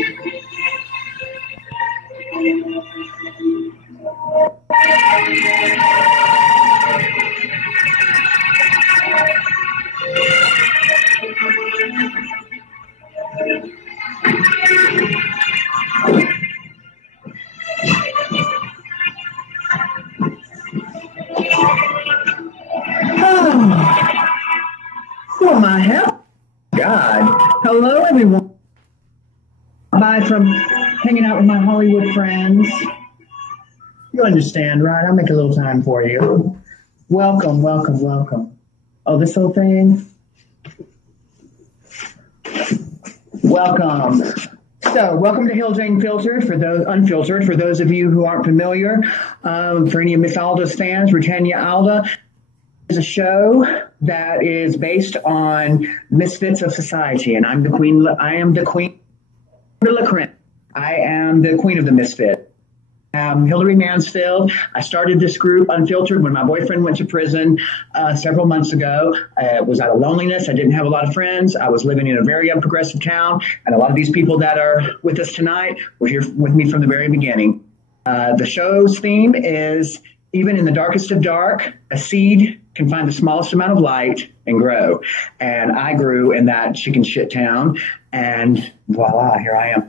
Oh my hell, God. Hello, everyone. Bye from hanging out with my Hollywood friends. You understand, right? I'll make a little time for you. Welcome, welcome, welcome. Oh, this whole thing? Welcome. So, welcome to HILLJAYNE Unfiltered, for those of you who aren't familiar. For any of Miss Alda's fans, RUTANYA ALDA is a show that is based on misfits of society, and I'm the queen. I am the queen de la creme. I am the queen of the misfit. Hillary Mansfield. I started this group Unfiltered when my boyfriend went to prison several months ago. It was out of loneliness. I didn't have a lot of friends. I was living in a very unprogressive town, and a lot of these people that are with us tonight were here with me from the very beginning. The show's theme is, even in the darkest of dark, a seed can find the smallest amount of light and grow. And I grew in that chicken shit town, and voila, here I am.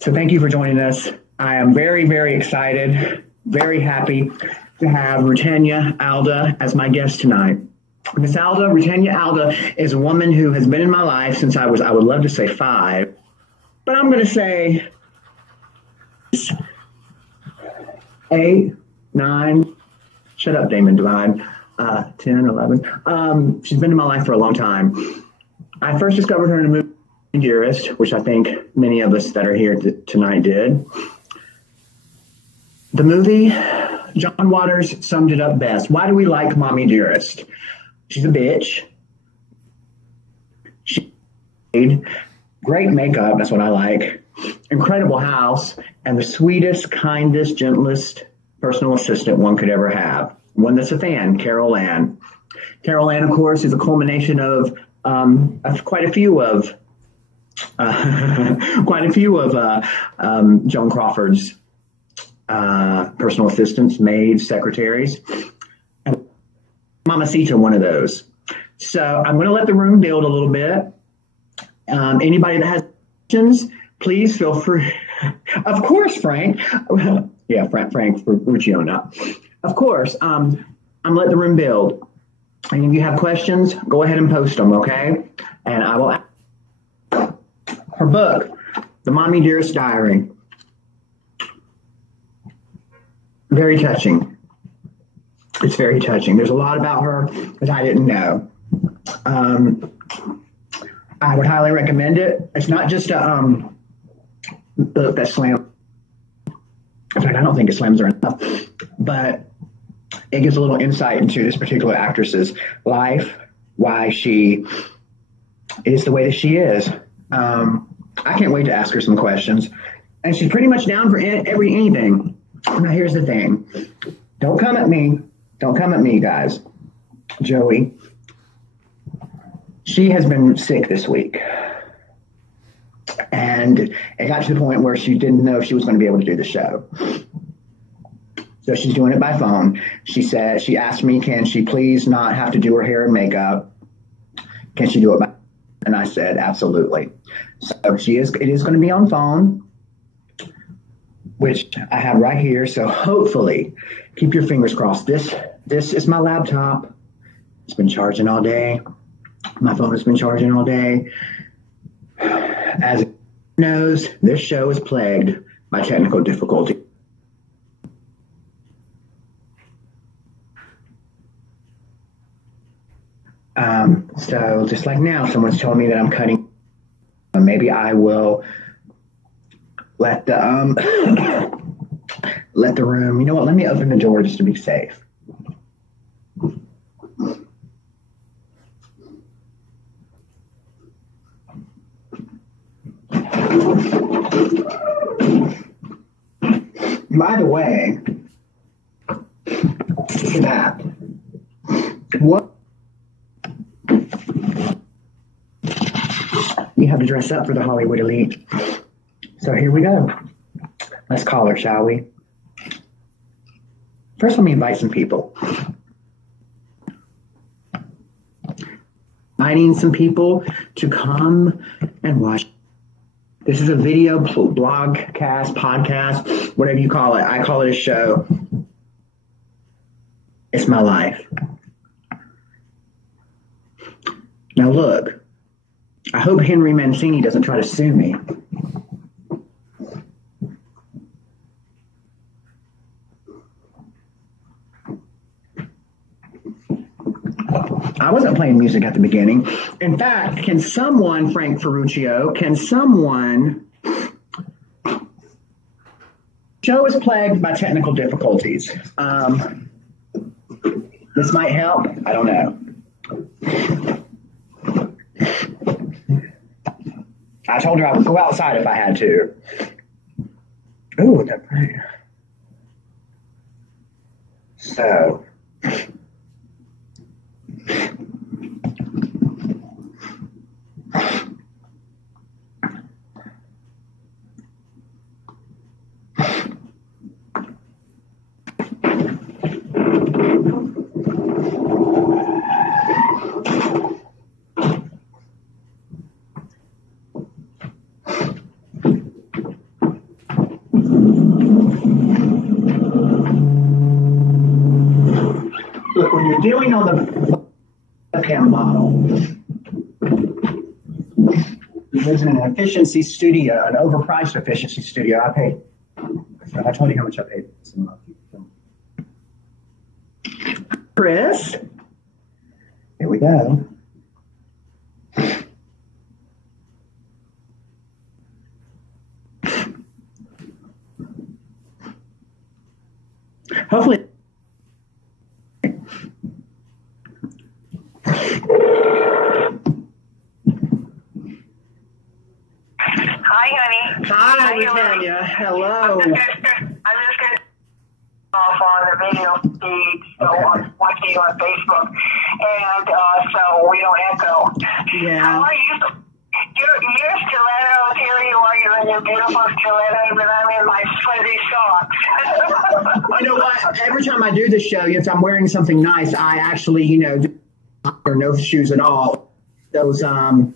So thank you for joining us. I am very, very excited, very happy to have RUTANYA ALDA as my guest tonight. Miss Alda, RUTANYA ALDA, is a woman who has been in my life since I would love to say 5, but I'm going to say 8, 9, shut up, Damon Divine, 10, 11. She's been in my life for a long time. I first discovered her in a movie, Dearest, which I think many of us that are here tonight did. The movie, John Waters summed it up best. Why do we like Mommie Dearest? She's a bitch. She made great makeup, that's what I like. Incredible house, and the sweetest, kindest, gentlest personal assistant one could ever have. One that's a fan, Carol Ann. Carol Ann, of course, is a culmination of quite a few of Joan Crawford's personal assistants, maids, secretaries. And Mamacita, one of those. So I'm going to let the room build a little bit. Anybody that has questions, please feel free. Of course, Frank. Yeah, Frank Rucciona. Of course. I'm letting the room build. And if you have questions, go ahead and post them, okay? And I will. Her book, The Mommie Dearest Diary. Very touching. It's very touching. There's a lot about her that I didn't know. I would highly recommend it. It's not just a book that slams. In fact, I don't think it slams her enough. But it gives a little insight into this particular actress's life, why she is the way that she is. I can't wait to ask her some questions. And she's pretty much down for anything. Now, here's the thing. Don't come at me. Don't come at me, guys. Joey. She has been sick this week. And it got to the point where she didn't know if she was going to be able to do the show. So she's doing it by phone. She asked me, can she please not have to do her hair and makeup? Can she do it by? And I said, absolutely. So it is going to be on phone, which I have right here. So hopefully, keep your fingers crossed. This is my laptop. It's been charging all day. My phone has been charging all day. As it knows, this show is plagued by technical difficulty. So just like now, someone's telling me that I'm cutting. Maybe I will let the room. You know what? Let me open the door just to be safe. By the way, look at that. What? You have to dress up for the Hollywood elite. So here we go. Let's call her, shall we? First, let me invite some people. Inviting some people to come and watch. This is a video blogcast, podcast, whatever you call it. I call it a show. It's my life. Now look, I hope Henry Mancini doesn't try to sue me. I wasn't playing music at the beginning. In fact, can someone, Frank Ferruccio, show is plagued by technical difficulties. This might help. I don't know. I told her I would go outside if I had to. Ooh, that pretty. So. Look, when you're dealing on the webcam model, he lives in an efficiency studio, an overpriced efficiency studio. I told you how much I paid. Chris, here we go. Hopefully. Hi, honey. Hi, Rutanya. Hello. I'm just going to off on the video feed, so I'm watching on Facebook, and so we don't echo. Yeah. How are you? You're stilettos. Here you are. You're in your beautiful stilettos, and I'm in my fuzzy socks. You know what? Every time I do the show, if I'm wearing something nice, I actually, do or no shoes at all. Those the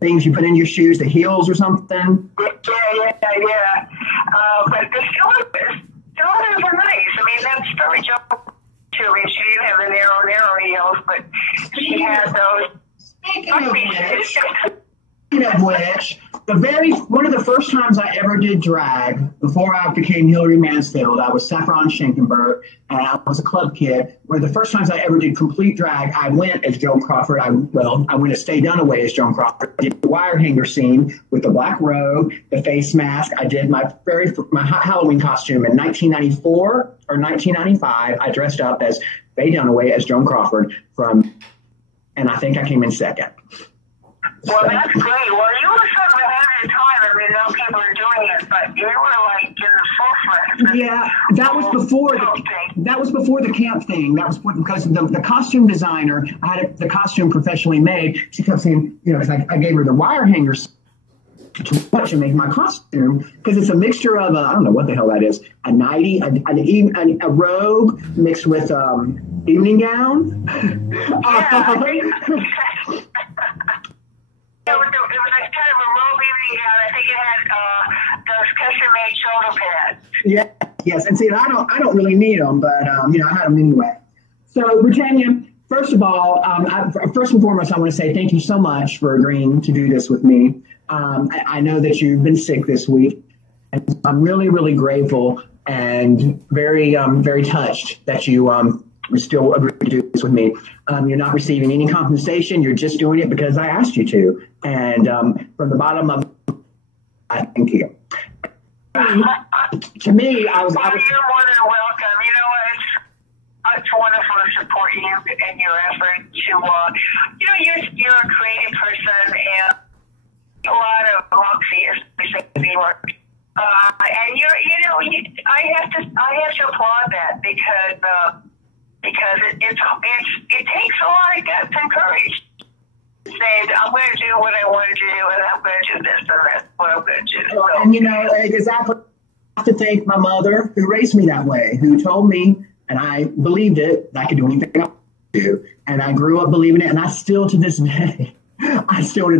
things you put in your shoes, the heels or something. Yeah. But the stilettos are nice. I mean, that's very joke too. I mean, she didn't have the narrow heels, but she had those. Speaking of which, one of the first times I ever did drag, before I became Hillary Mansfield, I was Saffron Schenkenberg, and I was a club kid. One of the first times I ever did complete drag, I went as Joan Crawford. I went as Faye Dunaway as Joan Crawford. I did the wire hanger scene with the black robe, the face mask. I did my Halloween costume in 1994 or 1995. I dressed up as Faye Dunaway as Joan Crawford and I think I came in second. Well, that's great. Well, you were sort of ahead of your time. I mean, now people are doing it, but you were like in the forefront. Yeah, that was before the camp thing. That was because the costume designer, I had the costume professionally made. She kept saying, because I gave her the wire hangers to watch and make my costume, because it's a mixture of I don't know what the hell that is, a nightie, a robe mixed with evening gown. It was a kind of a robe evening gown. I think it had those custom-made shoulder pads. Yeah, yes, and see, I don't really need them, but I had them anyway. So, Rutanya, first of all, first and foremost, I want to say thank you so much for agreeing to do this with me. I know that you've been sick this week, and I'm really, really grateful and very, very touched that you still agree to do this with me. You're not receiving any compensation. You're just doing it because I asked you to. And from the bottom of I thank you. To me, I was. Well, you're more than welcome. You know, it's wonderful to support you and your effort to, you're a creative person, and a lot of moxie, especially work. And I have to applaud that because it takes a lot of guts and courage say, I'm going to do what I want to do, and I'm going to do this, and that's what I'm going to do. So, and you know, exactly. I have to thank my mother who raised me that way, who told me, and I believed it, that I could do anything I wanted to do. And I grew up believing it, and I still to this day, actually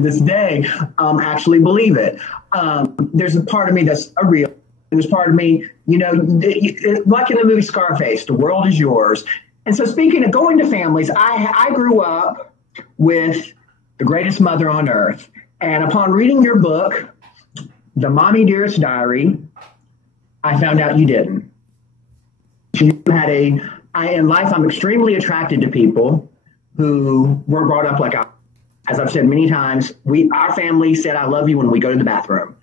believe it. There's a part of me that's a real. There's part of me, you know, like in the movie Scarface, the world is yours. And so speaking of going to families, I grew up with the greatest mother on earth. And upon reading your book, The Mommie, Dearest Diary, I found out you didn't. You had in life, I'm extremely attracted to people who were brought up like as I've said many times, our family said, I love you when we go to the bathroom.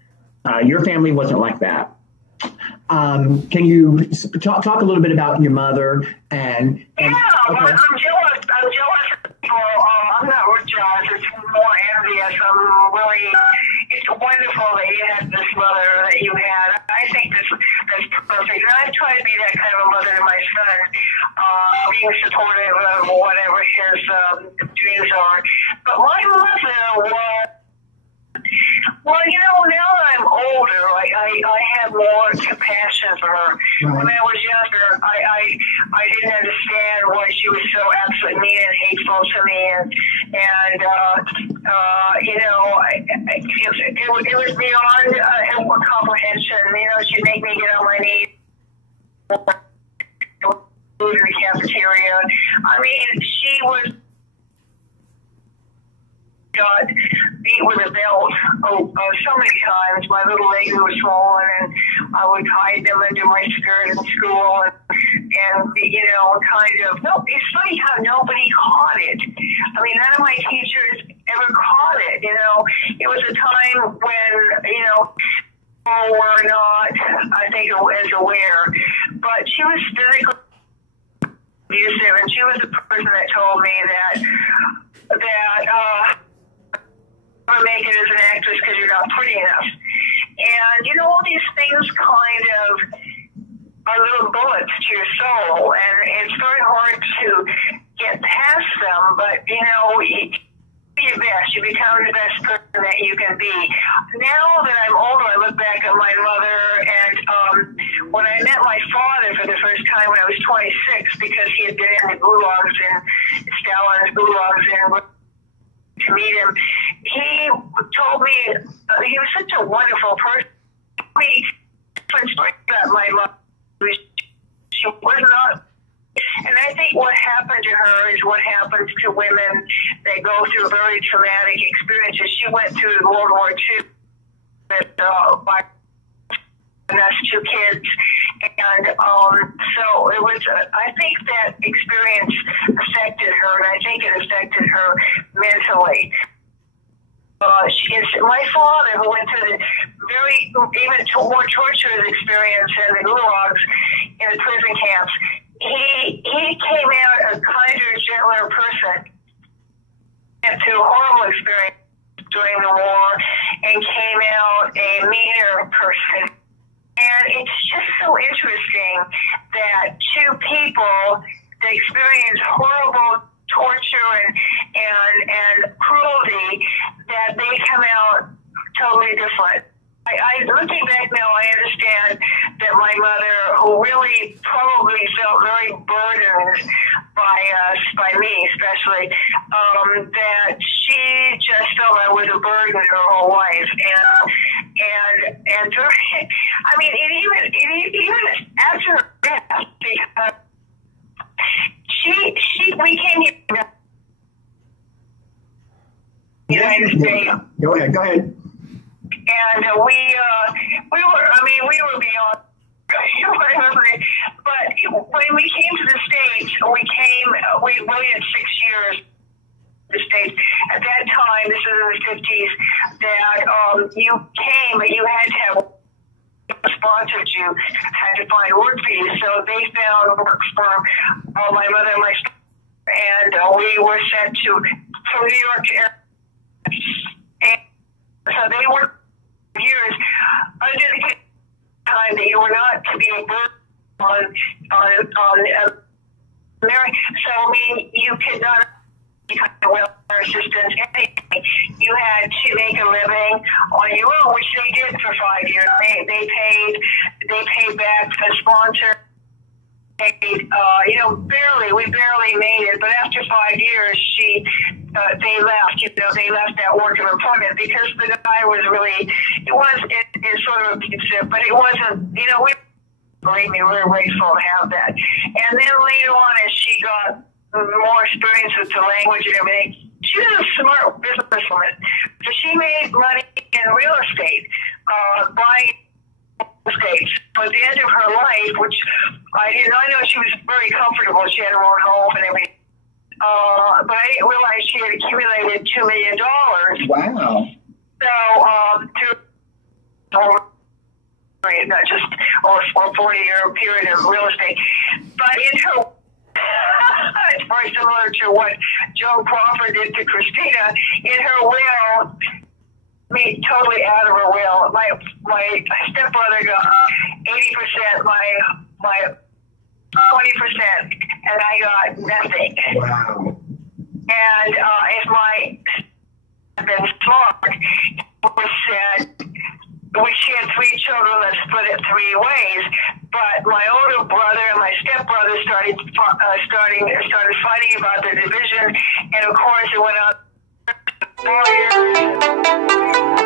Your family wasn't like that. Can you talk a little bit about your mother and yeah, okay. Well, I'm jealous of people. I'm not jealous. It's more envious. It's wonderful that you had this mother that you had. I think that's perfect. And I try to be that kind of a mother to my son, being supportive of whatever his dreams are. But my mother was. Well, you know, now that I'm older, I have more compassion for her. Right. When I was younger, I didn't understand why she was so absolutely mean and hateful to me, and you know, it was beyond comprehension. You know, she'd make me get on my knees, food in the cafeteria. I mean, she was. Got beat with a belt so many times. My little leg was swollen, and I would hide them under my skirt in school, and you know, kind of. No, it's funny how nobody caught it. I mean, none of my teachers ever caught it. You know, it was a time when you know people were not, I think, as aware. But she was physically abusive, and she was the person that told me that. Make it as an actress because you're not pretty enough. And, you know, all these things kind of are little bullets to your soul, and it's very hard to get past them, but, you know, you do your best. You become the best person that you can be. Now that I'm older, I look back at my mother, and when I met my father for the first time when I was 26, because he had been in the gulags and Stalin's gulags and to meet him, he told me he was such a wonderful person. He different stories about my mother. She was not, and I think what happened to her is what happens to women that go through very traumatic experiences. She went through World War II with by us 2 kids, and so it was. I think that experience affected her, and I think it affected her mentally. My father, who went through the even more torturous experience in the gulags, in the prison camps, he came out a kinder, gentler person. Went through a horrible experience during the war, and came out a meaner person. And it's just so interesting that 2 people that experience horrible torture and cruelty, that they come out totally different. Looking back now, I understand that my mother, who really probably felt very burdened by us, by me especially, that she just felt I was a burden her whole life, and I mean, it even after her death, because we came here. United States. Go ahead. And we were beyond. But when we came to the States, we waited 6 years. The States at that time, this was in the 50s, that you came, but you had to have sponsored you, had to find work for you. So they found work for my mother and my sister, and we were sent from New York to Arizona. And so they worked years under the time that you were not to be a burden on Mary. So I mean, you could not become a welfare assistant, anything. you had to make a living on your own, which they did for 5 years. They paid back the sponsor. We barely made it, but after 5 years, they left. They left that work of employment because the guy was really, it's sort of abusive, but it wasn't, believe me, we're grateful to have that. And then later on, as she got more experience with the language and everything, she was a smart businesswoman. So she made money in real estate, buying estate. But at the end of her life, which I know she was very comfortable. She had her own home and everything. But I didn't realize she had accumulated $2 million. Wow. So, not just over a 40-year period of real estate. But in her, it's very similar to what Joan Crawford did to Christina. In her will, totally out of her will. My stepbrother got 80%, my 20%, and I got nothing. Wow. And if my had been smart, it was said, she had 3 children, let's split it 3 ways. But my older brother and my stepbrother started fighting about the division, and of course it went on 4 years.